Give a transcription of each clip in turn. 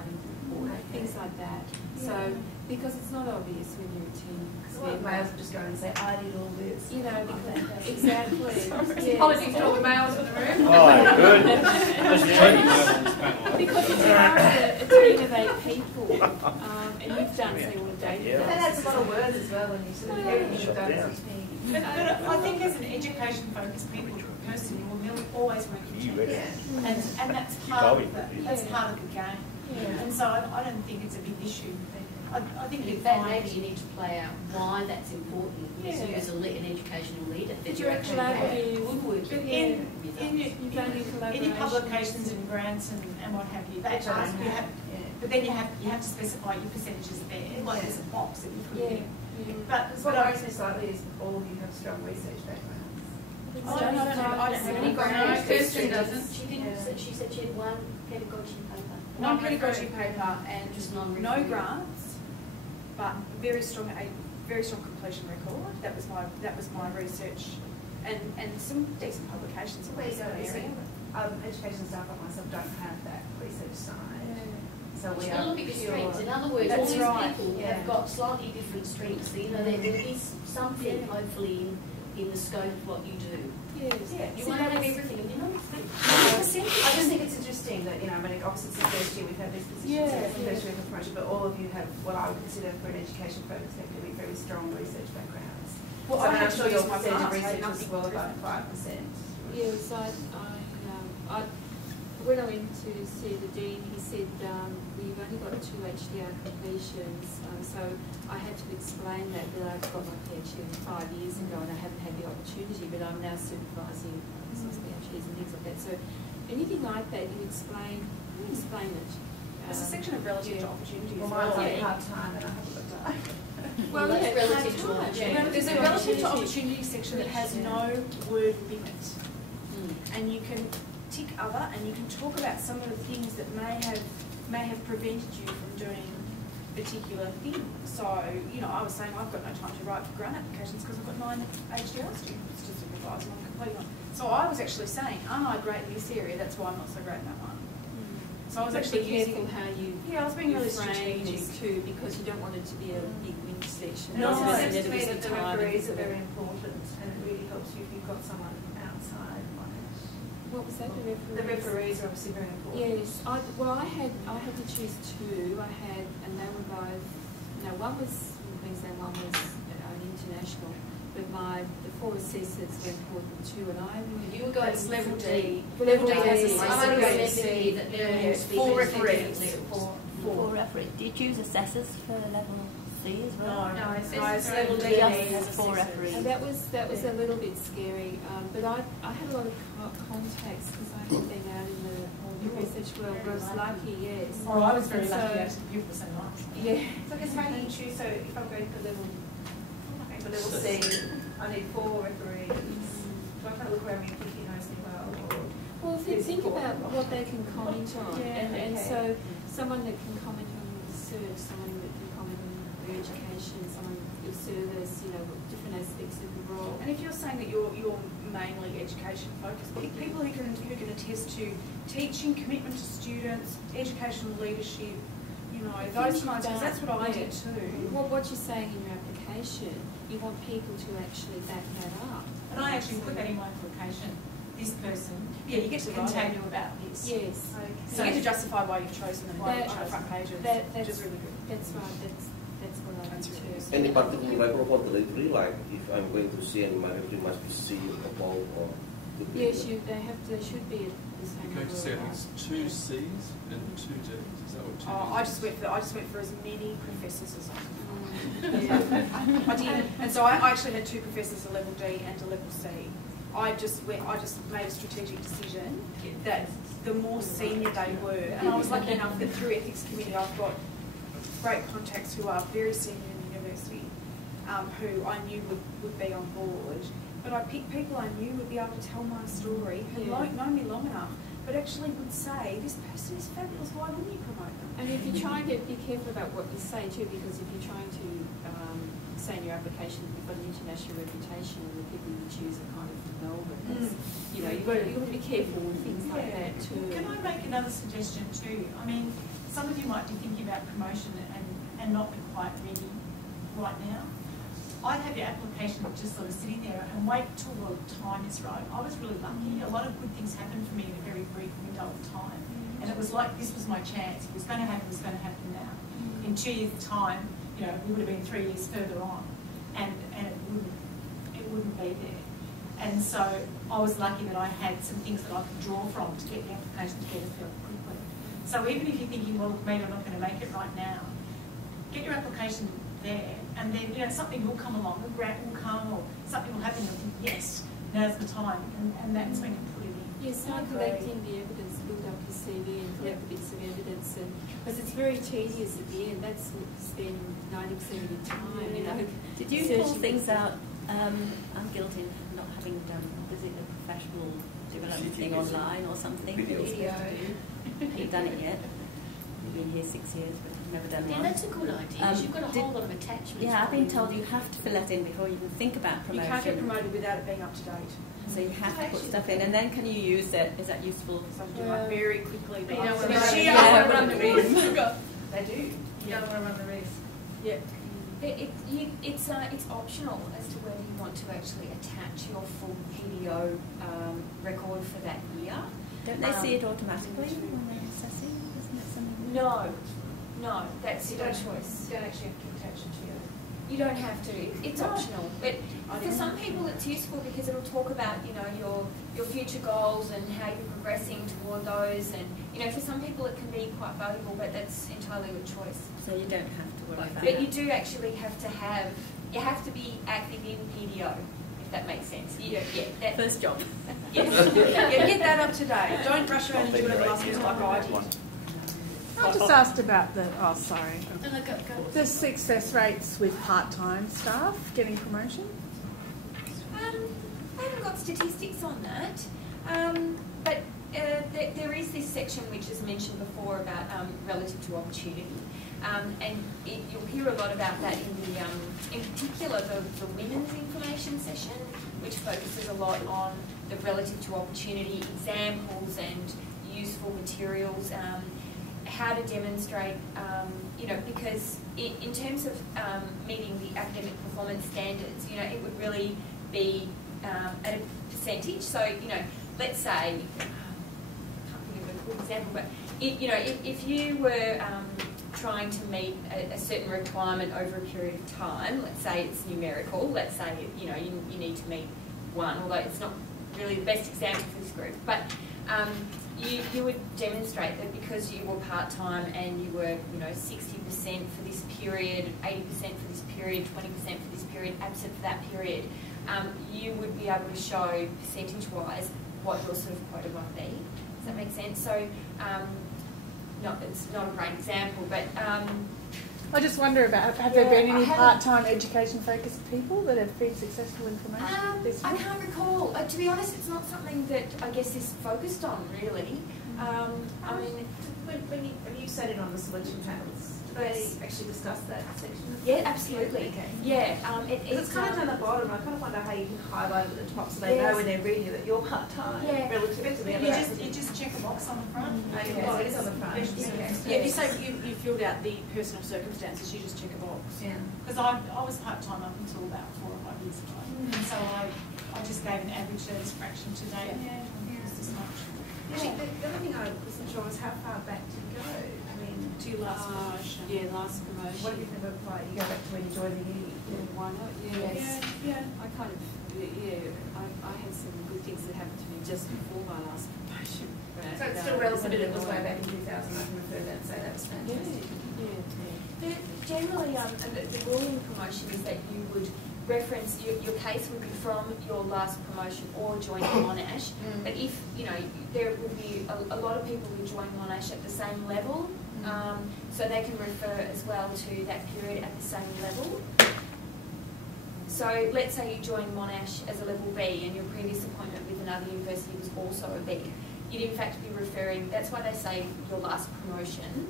writing a report, things like that. So, because it's not obvious when you're attending. A lot of males will just go and say, I did all this. You know, because, exactly. Apologies to all the males in the room. Oh, good. Because it's part of a team of 8 people, and you've done, say, all the data. And that's a lot of words as well when you sort of hear you've done as a team. But I think as an education-focused person, you will always work in teams. And that's part of the game. And so I don't think it's a big issue. I think in fact, maybe you need to play out why that's important as an educational leader. That you're actually woodworking. In your publications and grants and what have you, they ask you have, but then you have to specify your percentages there. Like there's a box that you put in. But what worries me slightly is all of you have strong research backgrounds. I don't have any grants. Kirsten doesn't. She said she had one pedagogy paper. One pedagogy paper and just no grants, but very strong completion record. That was my research, and some decent publications in this area. Education staff like myself don't have that research side. So we are look at your strengths. In other words, all these people have got slightly different strengths. You know, there is something hopefully in the scope of what you do. Yes. You won't have everything, you know. I just think it's interesting that, you know, when opposites of first year, we've had this position first year of promotion, but all of you have what I would consider for an education focused sector very strong research backgrounds. Well, so I'm sure your my percentage of class, research was well above 5%. Yes, when I went to see the Dean, he said we've only got 2 HDR completions, so I had to explain that I've got my PhD 5 years ago and I haven't had the opportunity, but I'm now supervising some PhDs and things like that. So anything like that, you explain it. There's a section of relative to opportunity as well. well. Mine's part-time and I haven't got time. Well, that's relative to opportunity. There's a relative to opportunity section that has no word limit, and you can tick other, and you can talk about some of the things that may have prevented you from doing particular things. So, you know, I was saying I've got no time to write for grant applications because I've got 9 HDL students to supervise and I'm completely on. So I was actually saying, aren't I great in this area? That's why I'm not so great in that one. So I was actually careful how you I was being really strategic too, because you don't want it to be a big wind section. And also it seems to me that the referees are very important, and it really helps you if you've got someone outside. What was that? The referees are obviously very important. Yes, I had to choose 2. And they were both. No, one was in Queensland, one was international. But the 4 assessors were important too, and you were going level D. Level D. I remember that there were 4 referees. 4 referees. Do you choose assessors for level C as well? No, it's level D has 4 referees. And that was a little bit scary. But I had a lot of contacts because I had been out in the research world. I was lucky, yes. Oh, I was very lucky actually. You were so nice. Yeah. So I guess how do you choose? So if I'm going for level C, I need 4 referees. Do I kind of look around me and think he knows me well? Well, think about what they can comment on, and so someone that can comment on research, someone that can comment on your education, someone your service, you know, different aspects of the role. And if you're saying that you're mainly education focused, people who can attest to teaching, commitment to students, educational leadership, you know, those kinds of things. That's what I did too. What you're saying in your application, you want people to actually back that up. And I actually put that in my application. This person, you get to can tell you about this. Yes. Okay. So you get to justify why you've chosen them on the front pages, which is really good. That's right. That's what I do too. Any particular level of delivery, like if I'm going to see any my referee must be C above or? Yes, they should be at the same You're going to see, I think level. it's 2 Cs and 2 Ds. Is that what 2 Ds? I just went for as many professors as I could. I did, and so I actually had 2 professors, a level D and a level C. I just made a strategic decision that the more senior they were, and I was lucky enough that through Ethics Committee I've got great contacts who are very senior in the university, who I knew would be on board. But I picked people I knew would be able to tell my story, who know me long enough, but actually would say, this person is fabulous, why wouldn't you promote them? And if you try and be careful about what you say too, because if you're trying to say in your application that you've got an international reputation and the people you choose are kind of from Melbourne, you know, you've got to be careful with things like that too. Can I make another suggestion too? I mean, some of you might be thinking about promotion and not be quite ready right now. I'd have your application just sort of sitting there and wait till the time is right. I was really lucky. A lot of good things happened for me in a very brief window of time. And it was like, this was my chance. It was going to happen, it was going to happen now. In 2 years' time, you know, we would have been 3 years further on, and it wouldn't be there. And so I was lucky that I had some things that I could draw from to get the application together fairly quickly. So even if you're thinking, well, maybe I'm not going to make it right now, get your application there, and then, you know, something will come along, a grant will come, or something will happen, you'll think, yes, now's the time, and that's when you put it in. Yes, start collecting the evidence, build up your CV and collect the bits of evidence, and because it's very tedious at the end. That's spend 90% of your time, you know. Did you pull things out? I'm guilty of not having done, was it a professional development thing online or something? Video. Haven't done it yet. I've been here 6 years, but I've never done one. Yeah, that's a good idea, because you've got a whole lot of attachments. Yeah, I've been told you have to fill that in before you can think about promotion. You can't get promoted without it being up to date. So you have to put stuff in, and then can you use it? Is that useful? So I'm doing it very quickly. But you don't But want to she run, don't yeah, want to run the risk. They do. You don't want to run the risk. Yeah. It's optional as to whether you want to actually attach your full PDO record for that year. Don't they see it automatically when they're assessing? Isn't it something? No, that's your choice. You don't actually have to attach it to your... You don't have to. It's optional, but for some people it's useful because it'll talk about, you know, your future goals and how you're progressing toward those, and you know, for some people it can be quite valuable, but that's entirely your choice. So you don't have to worry about But that. you do actually have to be active in PDO, if that makes sense. That First job. yes. Yeah, get that up to date. Don't rush around and do it at the last minute like I did. I just asked about the, sorry, No, go. the success rates with part-time staff getting promotion. I haven't got statistics on that, but there is this section which is mentioned before about relative to opportunity, and you'll hear a lot about that in particular the women's information session, which focuses a lot on the relative to opportunity examples and useful materials. How to demonstrate, you know, because in terms of meeting the academic performance standards, you know, it would really be at a percentage. So, you know, let's say, I can't think of a good example, but, you know, if you were trying to meet a certain requirement over a period of time, let's say it's numerical, let's say, you know, you need to meet 1, although it's not really the best example for this group, but you would demonstrate that because you were part-time and you were, you know, 60% for this period, 80% for this period, 20% for this period, absent for that period, you would be able to show percentage-wise what your sort of quota might be. Does that make sense? So, it's not a great example, but... I just wonder about, have there been any part-time education-focused people that have been successful in promotion this year? I can't recall. To be honest, it's not something that I guess is focused on, really. I mean... When you sat in on the selection panels, do they actually discuss that section? Yeah, absolutely. Okay. Yeah. It's kind of down the bottom. I kind of wonder how you can highlight it at the top so they know when they're reading that you're part-time relative to the other. You just check a box on the front. Okay, so it is on the front. Okay. Yeah, if you say you filled out the personal circumstances, you just check a box. Yeah. Because I was part-time up until about 4 or 5 years ago. And so I just gave an average service fraction to date. Yeah. It's this much. Actually, the other thing I wasn't sure was how far back to go. I mean, To your last promotion. Yeah, last promotion. what if you've never applied? You go back to when you joined the uni. Yeah, why not? Yes. Yeah. I kind of, I had some good things that happened to me just before my last promotion. So it's still relevant if it was way back in 2000. I can refer that and say that was fantastic. Generally, the rule in promotion is that you would reference, your case would be from your last promotion or joining Monash. But if, you know, there would be a lot of people who join Monash at the same level, so they can refer as well to that period at the same level. So let's say you join Monash as a level B and your previous appointment with another university was also a B. You'd in fact be referring, that's why they say your last promotion,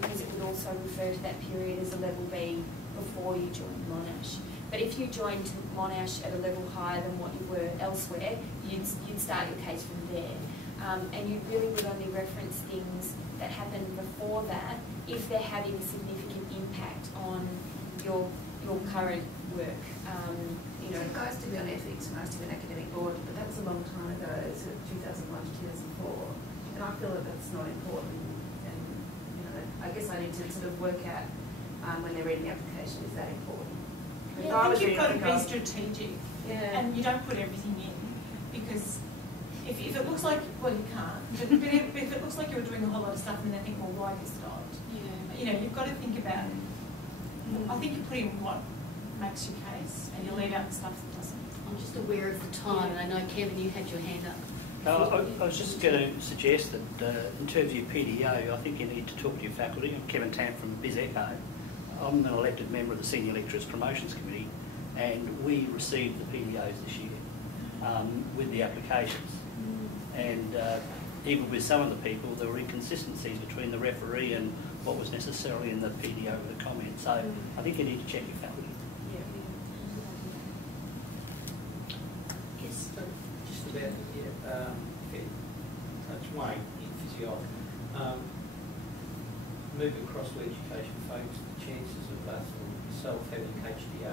because it would also refer to that period as a level B before you joined Monash. But if you joined Monash at a level higher than what you were elsewhere, you'd start your case from there. And you really would only reference things that happened before for that if they're having a significant impact on your current work. You know, I used to be on ethics and I used to be an academic board, but that was a long time ago, so 2001 to 2004, and I feel that that's not important. And you know, I guess I need to sort of work out when they're reading the application, is that important? Yeah, I think you've got to be strategic, yeah. and you don't put everything in, because if it looks like, well, you can't, but if it looks like you're doing a whole lot of stuff and they think, well, why have you stopped? Yeah. You know, you've got to think about, I think you put in what makes your case and you leave out the stuff that doesn't. I'm just aware of the time, and I know, Kevin, you had your hand up. I was just going to suggest that in terms of your PDO, I think you need to talk to your faculty. I'm Kevin Tam from BizEcho. I'm an elected member of the Senior Lecturers Promotions Committee, and we received the PDOs this year with the applications. And even with some of the people, there were inconsistencies between the referee and what was necessarily in the PDO with the comment. So I think you need to check your faculty. Yes. Just about touch Wayne in physiology. Moving across to education focus, the chances of us or yourself having HDRs are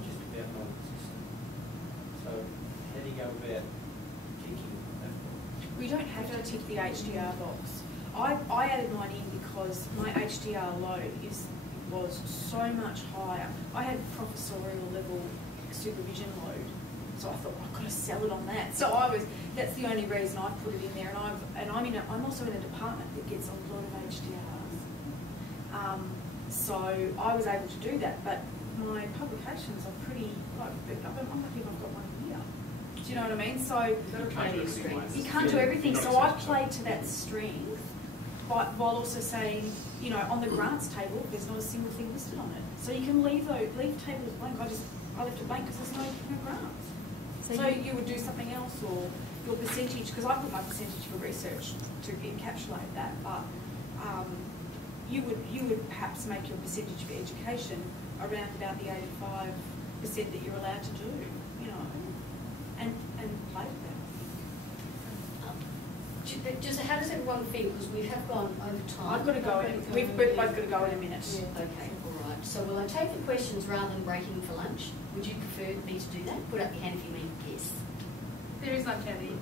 just about non-existent. So how do you go about ticking that box? We don't have to tick the HDR box. I added mine in because my HDR load was so much higher. I had professorial level supervision load, so I thought I've got to sell it on that. So that's the only reason I put it in there. And I'm also in a department that gets a lot of HDRs. So I was able to do that, but my publications are pretty, like, I'm lucky if I've got one here. Do you know what I mean? So you can't do everything. So I played to that strength, but while also saying, you know, on the grants table, there's not a single thing listed on it. So you can leave tables blank. I left it blank because there's no grants. So you would do something else, or your percentage, because I put my percentage for research to encapsulate that, but you would perhaps make your percentage for education around about the 85% that you're allowed to do, you know, and play with that. Just how does everyone feel? Because we have gone over time. I've got to go. We've both got to go in a minute. Yeah. Okay, all right. So will I take the questions rather than breaking for lunch? Would you prefer me to do that? Put up your hand if you mean yes. There is lunch out there.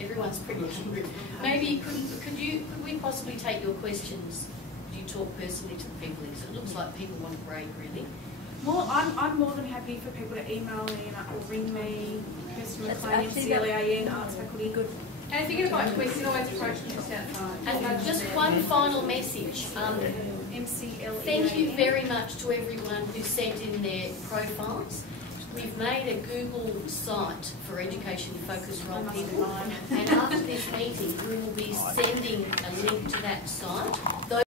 Everyone's pretty hungry. Maybe could we possibly take your questions? Do you talk personally to the people? Because it looks like people want a break, really. Well, I'm more than happy for people to email me or ring me. Kirsten McLean, MCLEAN, Arts Faculty, good. And if you're going to buy quiz, you can always approach me just outside. And just one final message. MCLEAN. Thank you very much to everyone who sent in their profiles. We've made a Google site for education focused role people, and after this meeting we will be sending a link to that site.